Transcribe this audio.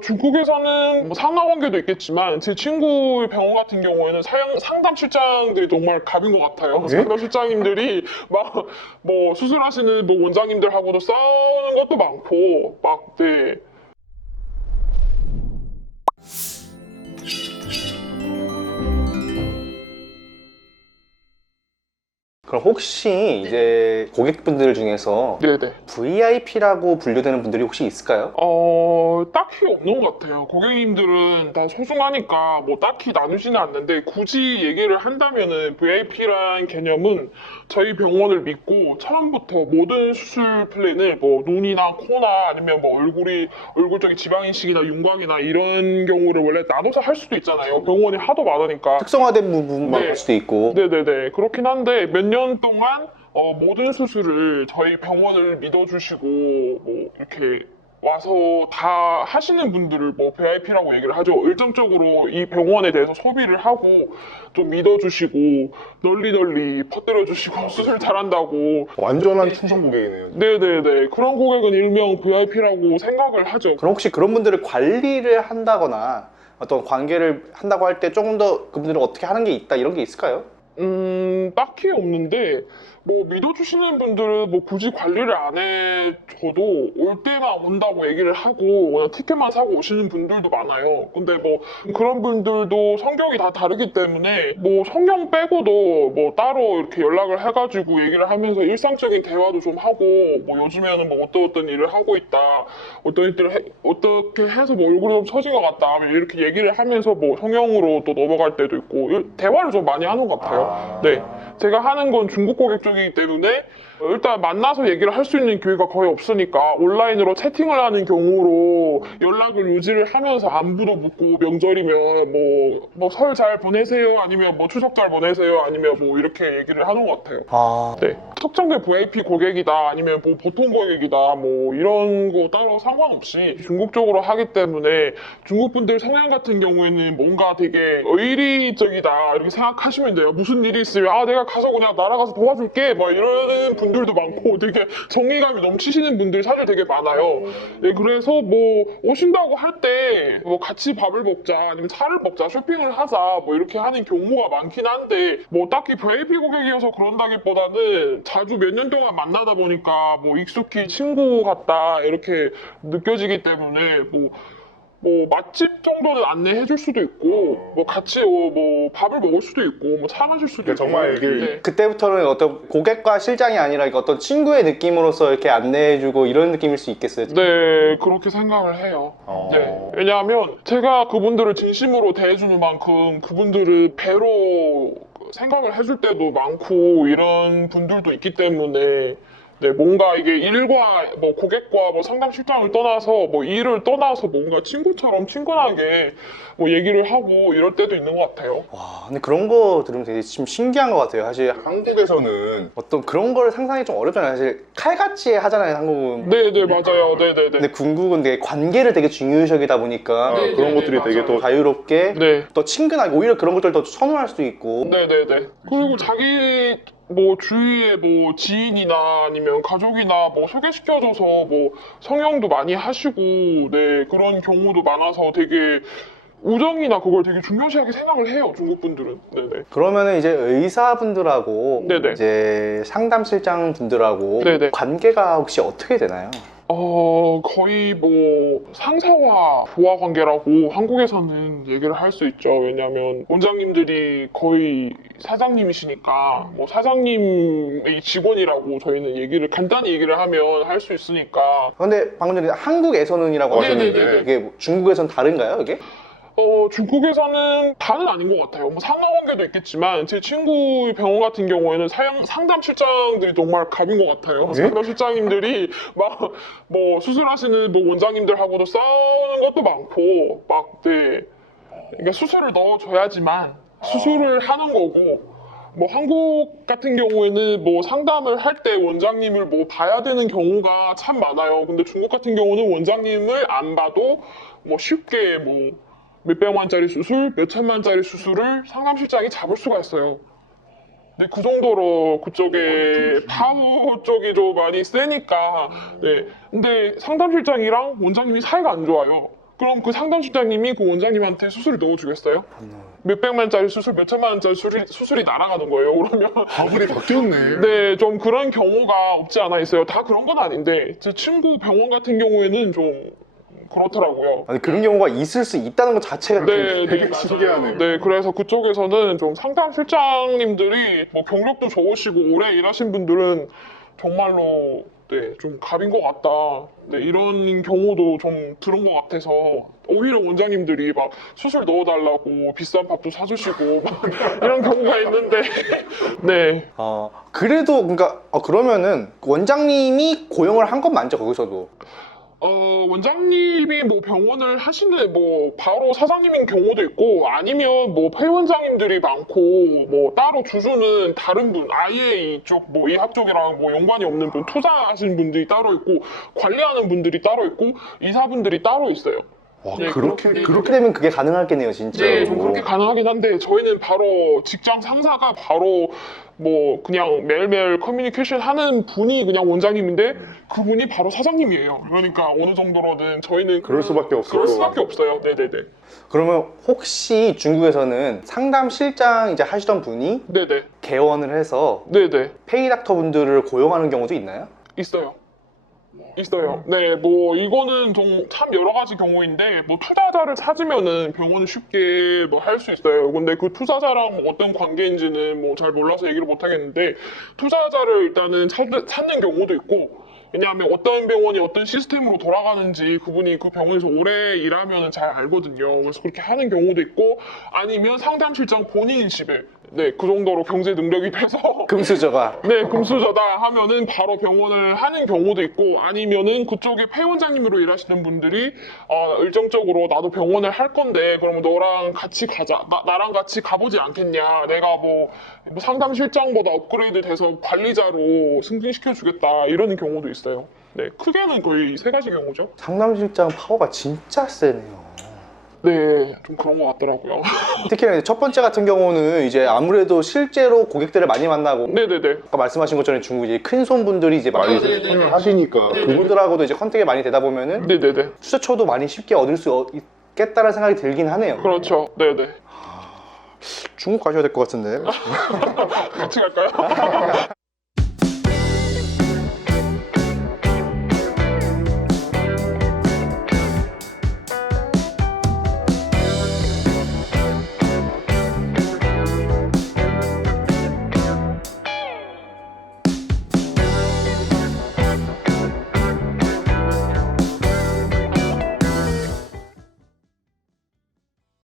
중국에서는 뭐 상하관계도 있겠지만 제 친구의 병원 같은 경우에는 상담 실장들이 정말 갑인 것 같아요. 예? 상담 실장님들이 막 뭐 수술하시는 뭐 원장님들하고도 싸우는 것도 많고 막 네. 그럼 혹시 이제 고객분들 중에서 네네. VIP라고 분류되는 분들이 혹시 있을까요? 딱히 없는 것 같아요. 고객님들은 다 소중하니까 뭐 딱히 나누지는 않는데 굳이 얘기를 한다면은 VIP라는 개념은 저희 병원을 믿고 처음부터 모든 수술 플랜을 뭐 눈이나 코나 아니면 뭐 얼굴 쪽에 지방 이식이나 윤곽이나 이런 경우를 원래 나눠서 할 수도 있잖아요. 병원이 하도 많으니까. 특성화된 부분만 네. 볼 수도 있고. 네네네. 그렇긴 한데 몇 년 동안 모든 수술을 저희 병원을 믿어주시고 뭐 이렇게 와서 다 하시는 분들을 뭐 VIP라고 얘기를 하죠. 일정적으로 이 병원에 대해서 소비를 하고 좀 믿어주시고 널리 퍼뜨려주시고 수술 잘한다고. 완전한 충성 고객이네요. 네네네. 그런 고객은 일명 VIP라고 생각을 하죠. 그럼 혹시 그런 분들을 관리를 한다거나 어떤 관계를 한다고 할 때 조금 더 그분들을 어떻게 하는 게 있다 이런 게 있을까요? 딱히 없는데, 뭐, 믿어주시는 분들은 뭐 굳이 관리를 안 해줘도 올 때만 온다고 얘기를 하고 그냥 티켓만 사고 오시는 분들도 많아요. 근데 뭐, 그런 분들도 성격이 다 다르기 때문에 뭐, 성경 빼고도 뭐, 따로 이렇게 연락을 해가지고 얘기를 하면서 일상적인 대화도 좀 하고, 뭐, 요즘에는 뭐, 어떤 일을 하고 있다, 어떻게 해서 뭐, 얼굴이 좀 처진 것 같다, 이렇게 얘기를 하면서 뭐, 성형으로 또 넘어갈 때도 있고, 대화를 좀 많이 하는 것 같아요. 네, 제가 하는 건 중국 고객 쪽이기 때문에 일단 만나서 얘기를 할 수 있는 기회가 거의 없으니까 온라인으로 채팅을 하는 경우로 연락을 유지를 하면서 안부도 묻고 명절이면 뭐 설 잘 보내세요 아니면 뭐 추석 잘 보내세요 아니면 뭐 이렇게 얘기를 하는 것 같아요. 네, 특정된 VIP 고객이다 아니면 뭐 보통 고객이다 뭐 이런 거 따로 상관없이 중국 쪽으로 하기 때문에 중국 분들 성향 같은 경우에는 뭔가 되게 의리적이다 이렇게 생각하시면 돼요. 무슨 일이 있으면 내가 가서 그냥 날아가서 도와줄게 막 이러는 분들도 많고 되게 정의감이 넘치시는 분들 사실 되게 많아요. 네, 그래서 뭐 오신다고 할 때 뭐 같이 밥을 먹자 아니면 차를 먹자 쇼핑을 하자 뭐 이렇게 하는 경우가 많긴 한데 뭐 딱히 VIP 고객이어서 그런다기보다는 자주 몇 년 동안 만나다 보니까 뭐 익숙히 친구 같다 이렇게 느껴지기 때문에 뭐 맛집 정도는 안내해 줄 수도 있고 뭐 같이 뭐 밥을 먹을 수도 있고 뭐 차 마실 수도 있고 정말 이게 네. 그때부터는 어떤 고객과 실장이 아니라 어떤 친구의 느낌으로서 이렇게 안내해주고 이런 느낌일 수 있겠어요? 네, 그렇게 생각을 해요. 네. 왜냐하면 제가 그분들을 진심으로 대해주는 만큼 그분들을 배로 생각을 해줄 때도 많고 이런 분들도 있기 때문에 네, 뭔가 이게 일과 뭐 고객과 뭐 상담 실장을 떠나서 뭐 일을 떠나서 뭔가 친구처럼 친근하게 뭐 얘기를 하고 이럴 때도 있는 것 같아요. 와, 근데 그런 거 들으면 되게 좀 신기한 것 같아요. 사실 한국에서는 어떤 그런 걸 상상이 좀 어렵잖아요. 사실 칼같이 하잖아요, 한국은. 네네, 맞아요. 네네네. 근데 중국은 되게 관계를 되게 중요시 여기다 보니까 네, 그런 네, 것들이 네, 되게 맞아요. 또 자유롭게 네. 더 친근하게 오히려 그런 것들 더 선호할 수도 있고. 네네네. 그리고 자기 뭐 주위에 뭐 지인이나 아니면 가족이나 뭐 소개시켜줘서 뭐 성형도 많이 하시고 네 그런 경우도 많아서 되게 우정이나 그걸 되게 중요시하게 생각을 해요 중국 분들은. 네네. 그러면은 이제 의사분들하고 네네. 이제 상담실장 분들하고 네네. 관계가 혹시 어떻게 되나요? 거의 뭐 상사와 부하 관계라고 한국에서는 얘기를 할 수 있죠. 왜냐하면 원장님들이 거의 사장님이시니까 뭐 사장님의 직원이라고 저희는 간단히 얘기를 하면 할 수 있으니까. 근데 방금 전에 한국에서는이라고 네네네네. 하셨는데 이게 뭐 중국에선 다른가요, 이게? 중국에서는 다는 아닌 것 같아요. 뭐 상하관계도 있겠지만 제 친구 병원 같은 경우에는 상담 실장들이 정말 갑인 것 같아요. 상담 실장님들이 막 뭐 수술하시는 뭐 원장님들하고도 싸우는 것도 많고 막 네. 그러니까 수술을 넣어줘야지만 수술을 하는 거고 뭐 한국 같은 경우에는 뭐 상담을 할 때 원장님을 뭐 봐야 되는 경우가 참 많아요. 근데 중국 같은 경우는 원장님을 안 봐도 뭐 쉽게 뭐 몇백만짜리 수술, 몇천만짜리 수술을 상담실장이 잡을 수가 있어요. 근데 그 정도로 그쪽에 파워 쪽이 좀 많이 세니까. 네. 근데 상담실장이랑 원장님이 사이가 안 좋아요. 그럼 그 상담실장님이 그 원장님한테 수술을 넣어주겠어요? 몇백만짜리 수술, 몇천만원짜리 수술이 날아가는 거예요. 그러면 화분이 바뀌었네. 네, 좀 그런 경우가 없지 않아 있어요. 다 그런 건 아닌데 제 친구 병원 같은 경우에는 좀 그렇더라고요. 아니, 그런 경우가 있을 수 있다는 것 자체가 네, 되게 맞아요. 신기하네요. 네, 그래서 그쪽에서는 좀 상담실장님들이 뭐 경력도 좋으시고 오래 일하신 분들은 정말로 네, 좀 갑인 것 같다. 네, 이런 경우도 좀 들은 것 같아서 오히려 원장님들이 막 수술 넣어달라고 비싼 밥도 사주시고 막 이런 경우가 있는데 네, 그래도 그러니까 그러면은 원장님이 고용을 한 건 맞죠, 거기서도? 원장님이 뭐 병원을 하시는 뭐 바로 사장님인 경우도 있고 아니면 뭐 회원장님들이 많고 뭐 따로 주주는 다른 분 아예 이쪽 뭐 의학 쪽이랑 뭐 연관이 없는 분 투자하시는 분들이 따로 있고 관리하는 분들이 따로 있고 이사분들이 따로 있어요. 와, 네, 그렇게 그렇게 되면 그게 가능하겠네요, 진짜. 네, 좀 그렇게 가능하긴 한데 저희는 바로 직장 상사가 바로 뭐 그냥 매일매일 커뮤니케이션 하는 분이 그냥 원장님인데 그분이 바로 사장님이에요. 그러니까 어느 정도로는 저희는 그럴 수밖에 없어요. 그럴 수밖에 없어요. 네네네. 그러면 혹시 중국에서는 상담실장 이제 하시던 분이 네네. 개원을 해서 네네. 페이닥터 분들을 고용하는 경우도 있나요? 있어요. 있어요. 네, 뭐 이거는 좀 참 여러 가지 경우인데 뭐 투자자를 찾으면은 병원은 쉽게 뭐 할 수 있어요. 근데 그 투자자랑 어떤 관계인지는 뭐 잘 몰라서 얘기를 못 하겠는데 투자자를 일단은 찾는 경우도 있고 왜냐하면 어떤 병원이 어떤 시스템으로 돌아가는지 그분이 그 병원에서 오래 일하면 잘 알거든요. 그래서 그렇게 하는 경우도 있고 아니면 상담실장 본인 집에 네, 그 정도로 경제 능력이 돼서 금수저가. 네, 금수저다 하면은 바로 병원을 하는 경우도 있고 아니면은 그쪽에 폐원장님으로 일하시는 분들이 일정적으로 나도 병원을 할 건데 그러면 너랑 같이 가자. 나랑 같이 가보지 않겠냐. 내가 뭐 상담실장보다 업그레이드 돼서 관리자로 승진시켜 주겠다. 이러는 경우도 있어요. 네, 크게는 거의 세 가지 경우죠. 상담실장 파워가 진짜 세네요. 네, 좀 그런 것 같더라고요. 특히나 이제 첫 번째 같은 경우는 이제 아무래도 실제로 고객들을 많이 만나고 네네네. 아까 말씀하신 것처럼 중국 이제 큰 손분들이 이제 많이 하시니까. 그분들하고도 이제 컨택이 많이 되다 보면은 네네네. 투자처도 많이 쉽게 얻을 수 있겠다는 생각이 들긴 하네요. 그렇죠. 네네. 중국 가셔야 될 것 같은데. 같이 갈까요?